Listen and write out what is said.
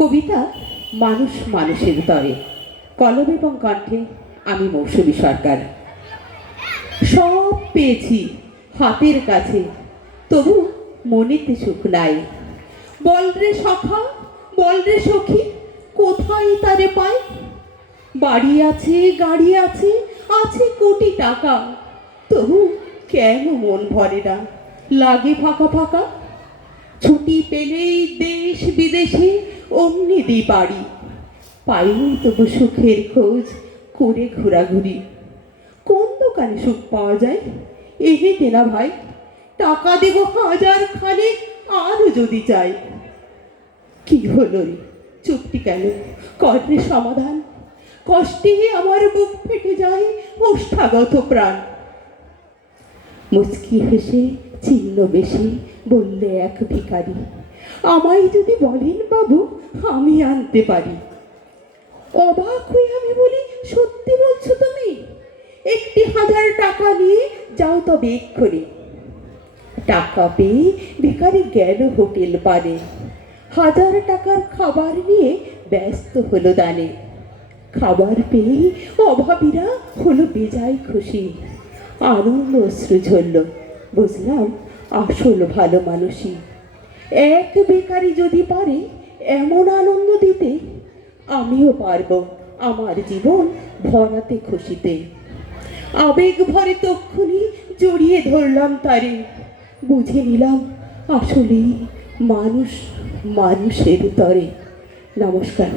কবিতা মানুষ মানুষের তরে, কলম এবং কণ্ঠে আমি মৌসুমী সরকার। সব পেয়েছি হাতের কাছে, তবু মনেতে সুখ নাই। বল রে সখা, বল রে সখী, কোথায় তারে পাই? বাড়ি আছে, গাড়ি আছে, আছে কোটি টাকা, তবু কেন মন ভরে না, লাগে ফাঁকা ফাঁকা। ছুটি পেলেই দেশ বিদেশে অমনি দিই বাড়ি, পাইনি তবু সুখের খোঁজ করে ঘোরাঘুরি। কোন দোকানে সুখ পাওয়া যায় এনে দে না ভাই, টাকা দেব হাজার খানে আরও যদি চাই। কি হলো রে, চুপটি কেন, কর্ণে সমাধান। কষ্টে আমার বুক ফেটে যায় ওষ্ঠাগত প্রাণ। মুচকি হেসে চিহ্ন বেশি বললে এক ভিখারি, আমায় যদি বলেন বাবু আমি আনতে পারি। অবাক হয়ে আমি বলি, সত্যি বলছো তুমি? একটি 1000 টাকা নিয়ে যাও তবে এক্ষুনি। টাকা পেয়ে ভিখারি গেল হোটেল পারে, 1000 টাকার খাবার নিয়ে ব্যস্ত হলো দানে। খাবার পেয়ে অভাবীরা হলো বেজায় খুশি, আনন্দ অশ্রু ঝরল, বুঝলাম আসল ভালো মানুষই। এক বেকারি যদি পারে এমন আনন্দ দিতে, আমিও পারবো আমার জীবন ভরাতে খুশিতে। আবেগ ভরে তক্ষুনি জড়িয়ে ধরলাম তারে, বুঝে নিলাম আসলেই মানুষ মানুষের তরে। নমস্কার।